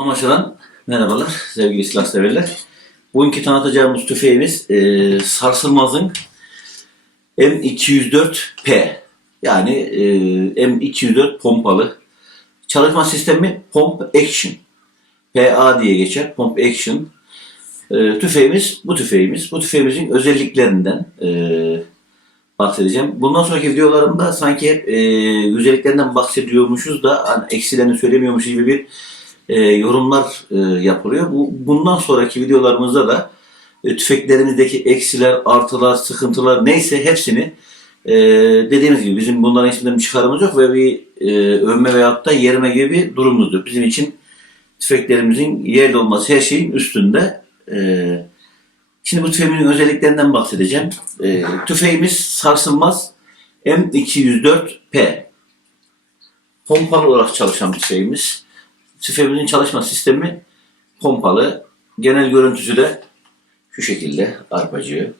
Amaçadan merhabalar sevgili silah severler. Bugünkü tanıtacağımız tüfeğimiz e, Sarsılmaz'ın M204P yani e, M204 pompalı. Çalışma sistemi Pump Action. PA diye geçer. Pump Action. E, tüfeğimiz bu tüfeğimiz. Bu tüfeğimizin özelliklerinden e, bahsedeceğim. Bundan sonraki videolarımda sanki hep e, güzelliklerinden bahsediyormuşuz da hani eksilerini söylemiyormuş gibi bir e, yorumlar e, yapılıyor. Bu, bundan sonraki videolarımızda da e, tüfeklerimizdeki eksiler, artılar, sıkıntılar neyse hepsini e, dediğimiz gibi bizim bunların hiçbirinden bir çıkarımız yok ve bir e, övme veyahut da yerme gibi bir durumumuz. Bizim için tüfeklerimizin yerli olması her şeyin üstünde. E, şimdi bu tüfeğimin özelliklerinden bahsedeceğim. E, tüfeğimiz sarsılmaz M204P. Pompalı olarak çalışan bir tüfeğimiz. Tüfeğimizin çalışma sistemi pompalı. Genel görüntüsü de şu şekilde arpacığı.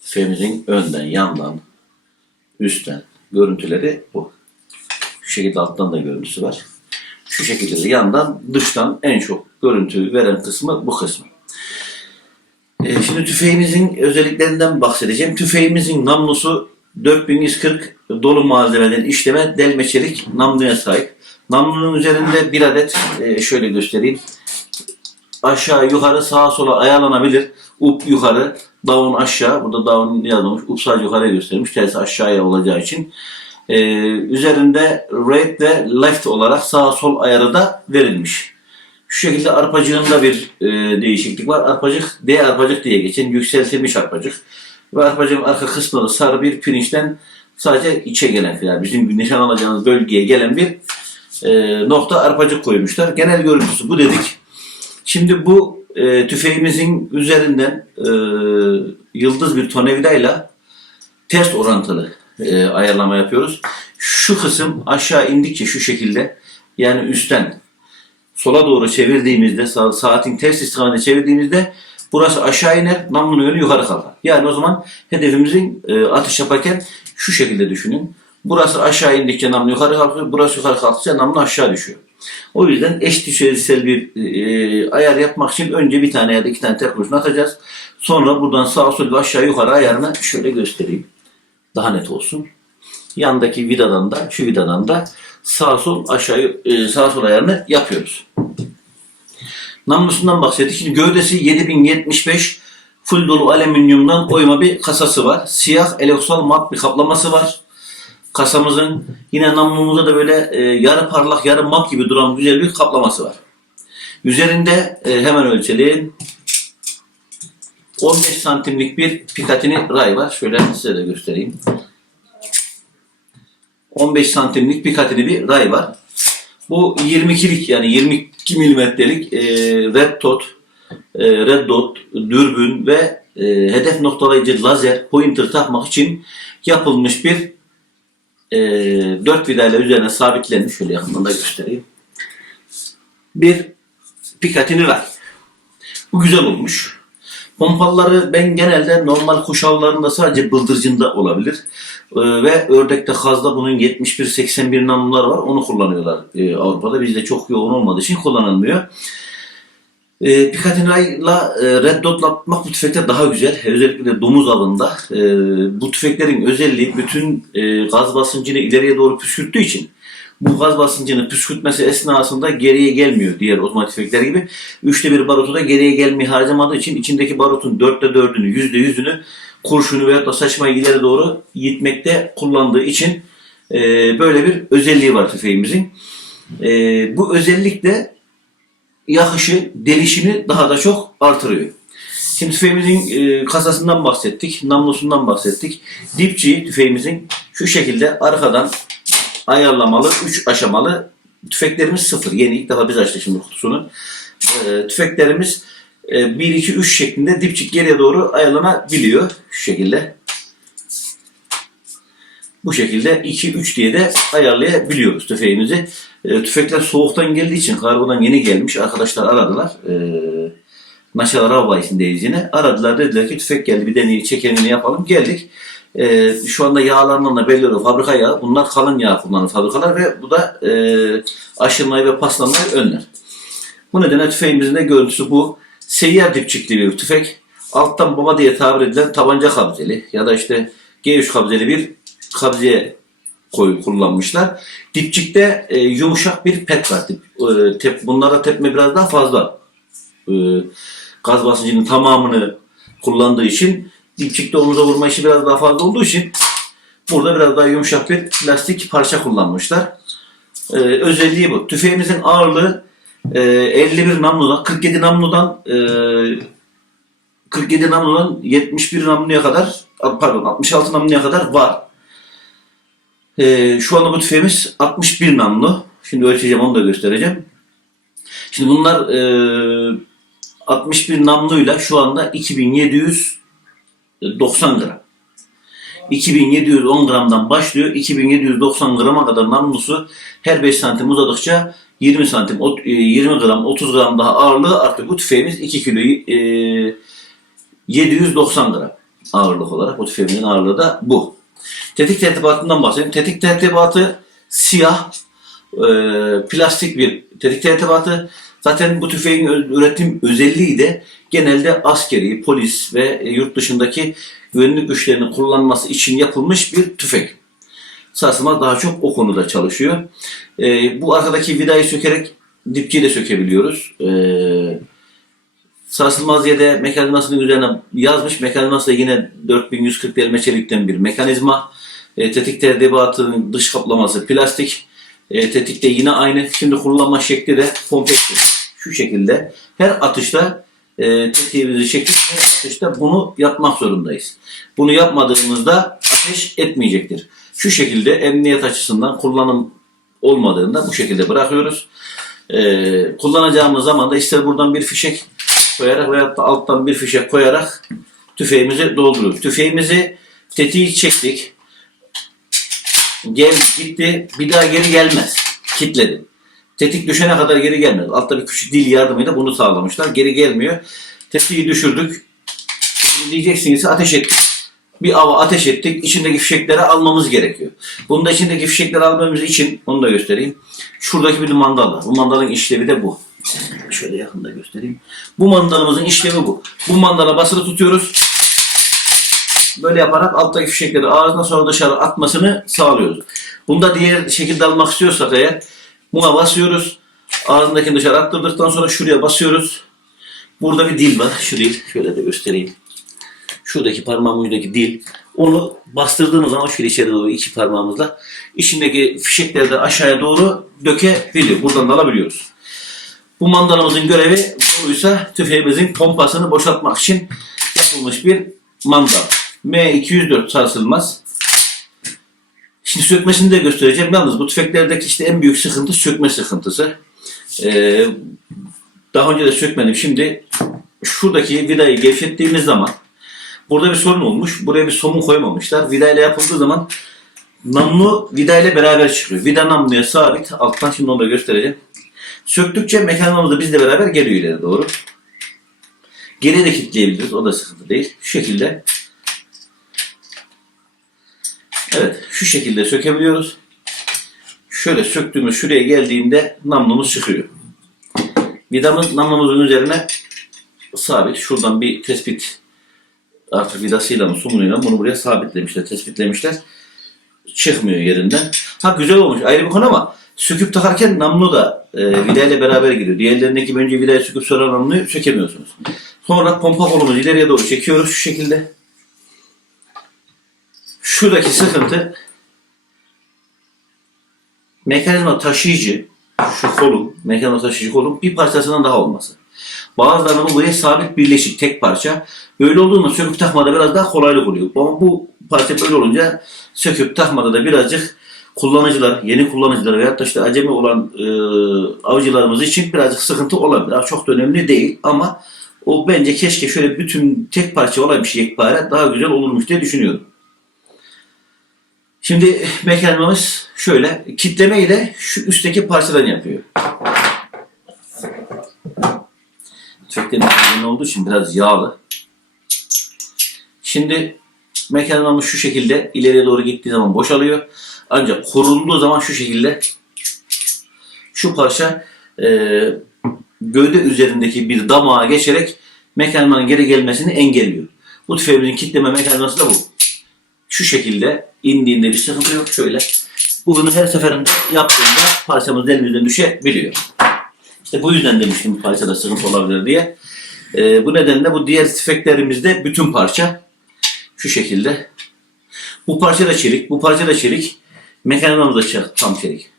Tüfeğimizin önden, yandan, üstten görüntüleri bu. Şu şekilde alttan da görüntüsü var. Şu şekilde de yandan, dıştan en çok görüntü veren kısmı bu kısmı. Ee, şimdi tüfeğimizin özelliklerinden bahsedeceğim. Tüfeğimizin namlusu 4140 dolu malzemeden işleme delme çelik namluya sahip. Namlunun üzerinde bir adet e, şöyle göstereyim. Aşağı yukarı sağa sola ayarlanabilir. Up yukarı, down aşağı. Burada down yazılmış. Up sadece yukarıya göstermiş. Tersi aşağıya olacağı için. Ee, üzerinde right ve left olarak sağ sol ayarı da verilmiş. Şu şekilde arpacığında bir e, değişiklik var. Arpacık D arpacık diye geçen yükseltilmiş arpacık. Ve arpacığın arka kısmında da sarı bir pirinçten sadece içe gelen yani bizim nişan alacağımız bölgeye gelen bir e, nokta arpacık koymuşlar. Genel görüntüsü bu dedik. Şimdi bu e, tüfeğimizin üzerinden e, yıldız bir tornavidayla ters orantılı e, ayarlama yapıyoruz. Şu kısım aşağı indikçe şu şekilde yani üstten sola doğru çevirdiğimizde sa- saatin ters istikametine çevirdiğimizde burası aşağı iner namlunun yönü yukarı kalkar. Yani o zaman hedefimizin e, atış yaparken şu şekilde düşünün. Burası aşağı indikçe namlu yukarı kalkıyor. Burası yukarı kalktıkça namlu aşağı düşüyor. O yüzden eş düşeysel bir e, ayar yapmak için önce bir tane ya da iki tane tek kurşun atacağız. Sonra buradan sağa sol ve aşağı yukarı ayarını şöyle göstereyim. Daha net olsun. Yandaki vidadan da şu vidadan da sağ sol aşağı e, sağ sol ayarını yapıyoruz. Namlusundan bahsettik. Şimdi gövdesi 7075 full dolu alüminyumdan oyma bir kasası var. Siyah eloksal mat bir kaplaması var. Kasamızın yine namlumuzda da böyle e, yarı parlak yarı mat gibi duran güzel bir kaplaması var. Üzerinde e, hemen ölçelim. 15 santimlik bir Picatinny ray var. Şöyle size de göstereyim. 15 santimlik Picatinny bir ray var. Bu 22'lik yani 22 milimetrelik e, red dot, e, red dot, dürbün ve e, hedef noktalayıcı lazer pointer takmak için yapılmış bir e, 4 vidayla üzerine sabitlenmiş. Şöyle yakından da göstereyim. Bir Picatinny ray. Bu güzel olmuş. Pompalıları ben genelde normal kuş avlarında sadece bıldırcında olabilir. Ee, ve ördekte kazda bunun 71-81 namlular var. Onu kullanıyorlar e, Avrupa'da. Bizde çok yoğun olmadığı için kullanılmıyor. E, Picatinny'la e, Red Dot'la atmak bu tüfekler daha güzel. Özellikle de domuz avında. E, bu tüfeklerin özelliği bütün e, gaz basıncını ileriye doğru püskürttüğü için bu gaz basıncını püskürtmesi esnasında geriye gelmiyor diğer otomatik tüfekler gibi. Üçte bir barutu da geriye gelmeyi harcamadığı için içindeki barutun dörtte dördünü, yüzde yüzünü kurşunu veyahut da saçmayı ileri doğru yitmekte kullandığı için e, böyle bir özelliği var tüfeğimizin. E, bu özellik de yakışı, delişini daha da çok artırıyor. Şimdi tüfeğimizin e, kasasından bahsettik, namlusundan bahsettik. Dipçiyi tüfeğimizin şu şekilde arkadan ayarlamalı, 3 aşamalı. Tüfeklerimiz sıfır. Yeni ilk defa biz açtık şimdi kutusunu. E, tüfeklerimiz e, 1, 2, 3 şeklinde dipçik geriye doğru ayarlanabiliyor. Şu şekilde. Bu şekilde 2, 3 diye de ayarlayabiliyoruz tüfeğimizi. E, tüfekler soğuktan geldiği için kargodan yeni gelmiş. Arkadaşlar aradılar. E, Naşalar Av Bayisi'ndeyiz yine. Aradılar dediler ki tüfek geldi bir deneyi çekimini yapalım. Geldik. E, şu anda yağlarından da belli oluyor. Fabrika yağı. Bunlar kalın yağ kullanır fabrikalar ve bu da e, aşınmayı ve paslanmayı önler. Bu nedenle tüfeğimizin de görüntüsü bu. Seyyar dipçikli bir tüfek. Alttan baba diye tabir edilen tabanca kabzeli ya da işte G3 kabzeli bir kabzeye koyu kullanmışlar. Dipçikte e, yumuşak bir pet var. Dip, e, tep, bunlarda tepme biraz daha fazla. E, gaz basıncının tamamını kullandığı için dipçikte omuza vurma işi biraz daha fazla olduğu için burada biraz daha yumuşak bir plastik parça kullanmışlar. E, özelliği bu. Tüfeğimizin ağırlığı e, 51 namludan 47 namludan e, 47 namludan 71 namluya kadar pardon 66 namluya kadar var. Ee, şu anda bu tüfeğimiz 61 namlu. Şimdi ölçeceğim onu da göstereceğim. Şimdi bunlar e, 61 namluyla şu anda 2790 gram. 2710 gramdan başlıyor. 2790 grama kadar namlusu her 5 santim uzadıkça 20 santim, ot- e, 20 gram, 30 gram daha ağırlığı artık bu tüfeğimiz 2 kilo e, 790 gram ağırlık olarak bu tüfeğimizin ağırlığı da bu. Tetik tertibatından bahsedeyim. Tetik tertibatı siyah, e, plastik bir tetik tertibatı. Zaten bu tüfeğin üretim özelliği de genelde askeri, polis ve yurt dışındaki güvenlik güçlerinin kullanması için yapılmış bir tüfek. Sarsılmaz daha çok o konuda çalışıyor. E, bu arkadaki vidayı sökerek dipçiyi de sökebiliyoruz. E, Sarsılmaz diye de mekanizmasının üzerine yazmış. Mekanizması da yine 4140 delme çelikten bir mekanizma. E, tetik terdibatının dış kaplaması plastik. E, tetikte yine aynı. Şimdi kullanma şekli de kompakt. Şu şekilde. Her atışta e, tetiğimizi çekip her atışta bunu yapmak zorundayız. Bunu yapmadığımızda ateş etmeyecektir. Şu şekilde emniyet açısından kullanım olmadığında bu şekilde bırakıyoruz. E, kullanacağımız zaman da ister buradan bir fişek koyarak veyahut da alttan bir fişek koyarak tüfeğimizi dolduruyoruz. Tüfeğimizi tetiği çektik. Gel gitti. Bir daha geri gelmez. Kitledi. Tetik düşene kadar geri gelmez. Altta bir küçük dil yardımıyla bunu sağlamışlar. Geri gelmiyor. Tetiği düşürdük. Diyeceksiniz ateş ettik. Bir ava ateş ettik. İçindeki fişekleri almamız gerekiyor. Bunda içindeki fişekleri almamız için onu da göstereyim. Şuradaki bir mandal var. Bu mandalın işlevi de bu. Şöyle yakında göstereyim. Bu mandalımızın işlevi bu. Bu mandala basılı tutuyoruz. Böyle yaparak alttaki fişekleri ağzına sonra dışarı atmasını sağlıyoruz. Bunda diğer şekilde almak istiyorsak eğer buna basıyoruz. Ağzındakini dışarı attırdıktan sonra şuraya basıyoruz. Burada bir dil var. Şu dil. Şöyle de göstereyim. Şuradaki parmağımın ucundaki dil. Onu bastırdığımız zaman şöyle içeri doğru iki parmağımızla içindeki fişekleri de aşağıya doğru dökebiliyor. Buradan da alabiliyoruz. Bu mandalamızın görevi buysa tüfeğimizin pompasını boşaltmak için yapılmış bir mandal. M204 sarsılmaz. Şimdi sökmesini de göstereceğim. Yalnız bu tüfeklerdeki işte en büyük sıkıntı sökme sıkıntısı. Ee, daha önce de sökmedim. Şimdi şuradaki vidayı gevşettiğimiz zaman burada bir sorun olmuş. Buraya bir somun koymamışlar. Vidayla yapıldığı zaman namlu vidayla beraber çıkıyor. Vida namluya sabit. Alttan şimdi onu da göstereceğim. Söktükçe mekanizmamız da bizle beraber geliyor ileri doğru. Geri de kilitleyebiliriz. O da sıkıntı değil. Şu şekilde. Evet. Şu şekilde sökebiliyoruz. Şöyle söktüğümüz şuraya geldiğinde namlumuz çıkıyor. Vidamız namlumuzun üzerine sabit. Şuradan bir tespit artık vidasıyla mı somunuyla mı bunu buraya sabitlemişler, tespitlemişler. Çıkmıyor yerinden. Ha güzel olmuş ayrı bir konu ama söküp takarken namlu da e, vidayla beraber giriyor. Diğerlerindeki önce vidayı söküp sonra namluyu sökemiyorsunuz. Sonra pompa kolumuzu ileriye doğru çekiyoruz şu şekilde. Şuradaki sıkıntı mekanizma taşıyıcı şu kolun, mekanizma taşıyıcı kolun bir parçasından daha olması. Bazılarının bu buraya sabit birleşik tek parça. Böyle olduğunda söküp takmada biraz daha kolaylık oluyor. Ama bu parça böyle olunca söküp takmada da birazcık kullanıcılar, yeni kullanıcılar veyahut da işte acemi olan e, avcılarımız için birazcık sıkıntı olabilir. Çok da önemli değil ama o bence keşke şöyle bütün tek parça olaymış yekpare daha güzel olurmuş diye düşünüyorum. Şimdi mekanizmamız şöyle kitleme ile şu üstteki parçadan yapıyor. Çöklemiş ürün olduğu için biraz yağlı. Şimdi mekanizmamız şu şekilde ileriye doğru gittiği zaman boşalıyor. Ancak kurulduğu zaman şu şekilde şu parça e, gövde üzerindeki bir damağa geçerek mekanizmanın geri gelmesini engelliyor. Bu tüfeğimizin kitleme mekanizması da bu. Şu şekilde indiğinde bir sıkıntı yok. Şöyle. Bunu her seferinde yaptığında parçamız elimizden düşebiliyor. İşte bu yüzden demiştim bu parçada sıkıntı olabilir diye. Ee, bu nedenle bu diğer tüfeklerimizde bütün parça şu şekilde. Bu parça da çelik, bu parça da çelik. Mekanizmamız da tam çelik.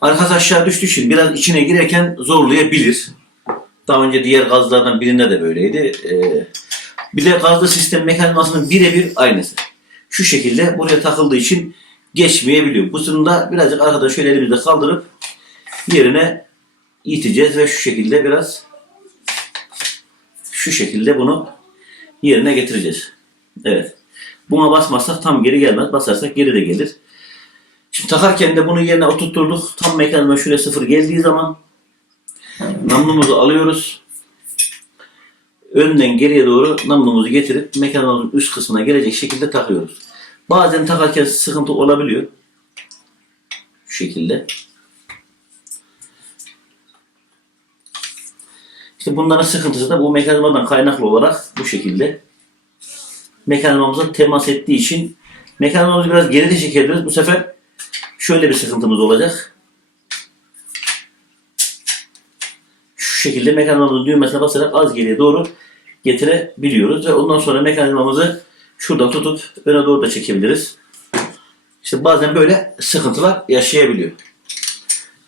Arkası aşağı düştüğü için biraz içine girerken zorlayabilir. Daha önce diğer gazlardan birinde de böyleydi. Ee, bir de gazlı sistem mekanizmasının birebir aynısı. Şu şekilde buraya takıldığı için geçmeyebiliyor. Bu da birazcık arkada şöyle elimizde kaldırıp yerine iteceğiz ve şu şekilde biraz şu şekilde bunu yerine getireceğiz. Evet. Buna basmazsak tam geri gelmez. Basarsak geri de gelir. Şimdi takarken de bunu yerine oturtturduk. Tam mekanizma şuraya sıfır geldiği zaman namlumuzu alıyoruz. Önden geriye doğru namlumuzu getirip mekanizmanın üst kısmına gelecek şekilde takıyoruz. Bazen takarken sıkıntı olabiliyor. Şu şekilde. İşte bunların sıkıntısı da bu mekanizmadan kaynaklı olarak bu şekilde mekanizmamıza temas ettiği için mekanizmamızı biraz geride çekebiliriz. Bu sefer şöyle bir sıkıntımız olacak. Şu şekilde mekanizmamızın düğmesine basarak az geriye doğru getirebiliyoruz ve ondan sonra mekanizmamızı şuradan tutup öne doğru da çekebiliriz. İşte bazen böyle sıkıntılar yaşayabiliyor.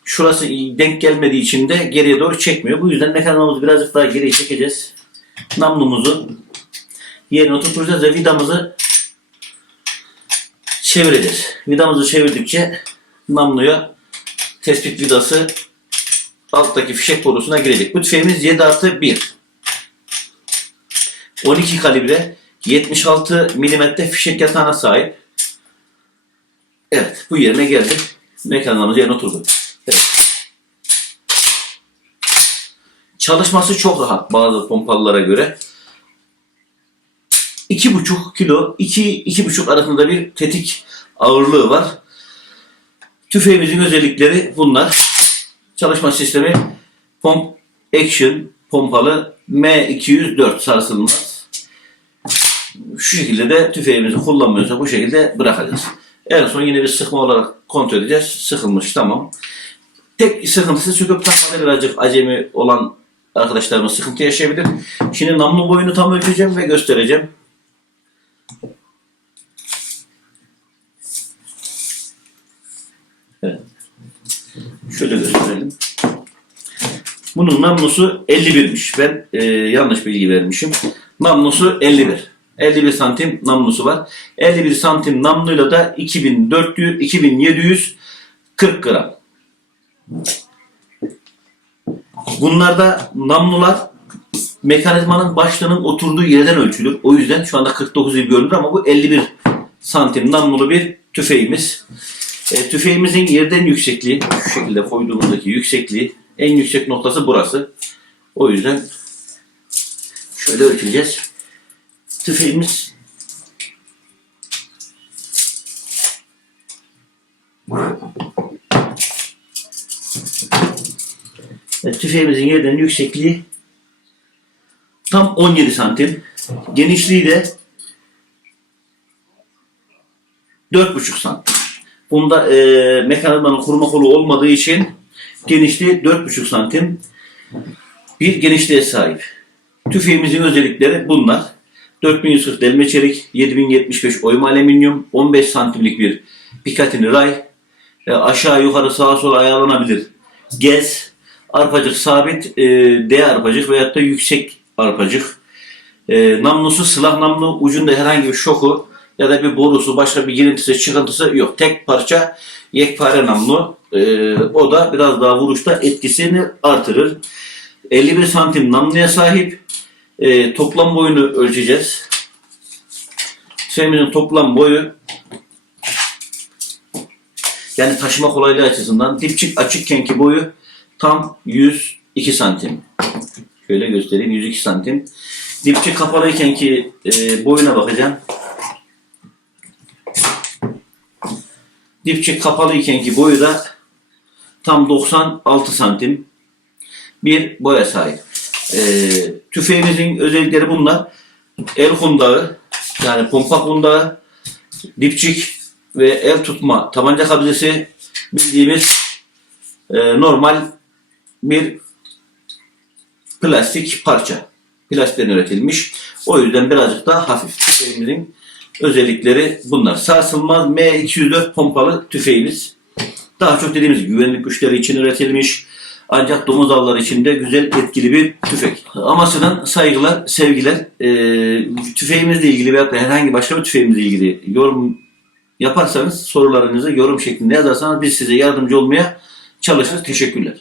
Şurası denk gelmediği için de geriye doğru çekmiyor. Bu yüzden mekanizmamızı birazcık daha geriye çekeceğiz. Namlumuzu yerine oturtacağız ve vidamızı çevireceğiz. Vidamızı çevirdikçe namluya tespit vidası alttaki fişek borusuna girecek. Bu tüfeğimiz 7 artı 1. 12 kalibre 76 milimetre fişek yatağına sahip. Evet bu yerine geldi. Mekanizmamız yerine oturdu. Evet. Çalışması çok rahat bazı pompalılara göre. 2,5 kilo, 2-2,5 arasında bir tetik ağırlığı var. Tüfeğimizin özellikleri bunlar. Çalışma sistemi Pump Action pompalı M204 sarsılmaz. Şu şekilde de tüfeğimizi kullanmıyorsa bu şekilde bırakacağız. En son yine bir sıkma olarak kontrol edeceğiz. Sıkılmış tamam. Tek sıkıntısı söküp takmada birazcık acemi olan arkadaşlarımız sıkıntı yaşayabilir. Şimdi namlu boyunu tam ölçeceğim ve göstereceğim. Evet. Şöyle gösterelim. Bunun namlusu 51'miş. Ben e, yanlış bilgi vermişim. Namlusu 51. 51 santim namlusu var. 51 santim namluyla da 2400 2740 gram. Bunlarda namlular mekanizmanın başlığının oturduğu yerden ölçülür. O yüzden şu anda 49 gibi görünür ama bu 51 santim namlulu bir tüfeğimiz. E, tüfeğimizin yerden yüksekliği, şu şekilde koyduğumuzdaki yüksekliği, en yüksek noktası burası. O yüzden şöyle ölçeceğiz. Tüfeğimiz Evet, tüfeğimizin yerden yüksekliği tam 17 santim. Genişliği de 4,5 santim. Bunda e, mekanizmanın kurma kolu olmadığı için genişliği 4,5 santim bir genişliğe sahip. Tüfeğimizin özellikleri bunlar. 4140 delme çelik, 7075 oyma alüminyum, 15 santimlik bir Picatinny ray, e, aşağı yukarı sağa sola ayarlanabilir gez, arpacık sabit, e, D arpacık veyahut da yüksek arpacık. E, namlusu silah namlu, ucunda herhangi bir şoku ya da bir borusu, başka bir girintisi, çıkıntısı yok. Tek parça yekpare namlu. E, o da biraz daha vuruşta etkisini artırır. 51 santim namluya sahip. E, toplam boyunu ölçeceğiz. Tüfeğimizin toplam boyu yani taşıma kolaylığı açısından dipçik açıkkenki boyu tam 102 santim. Şöyle göstereyim 102 santim. Dipçik kapalıyken ki e, boyuna bakacağım. Dipçik kapalıyken ki boyu da tam 96 santim. bir boya sahip. Ee, tüfeğimizin özellikleri bunlar. El kundağı, yani pompa kundağı, dipçik ve el tutma tabanca kabzesi bildiğimiz e, normal bir plastik parça. Plastikten üretilmiş. O yüzden birazcık daha hafif. Tüfeğimizin özellikleri bunlar. Sarsılmaz M204 pompalı tüfeğimiz. Daha çok dediğimiz güvenlik güçleri için üretilmiş. Ancak domuz avları için de güzel etkili bir tüfek. Amasya'dan saygılar, sevgiler. Ee, tüfeğimizle ilgili veya herhangi başka bir tüfeğimizle ilgili yorum yaparsanız sorularınızı yorum şeklinde yazarsanız biz size yardımcı olmaya çalışırız. Teşekkürler.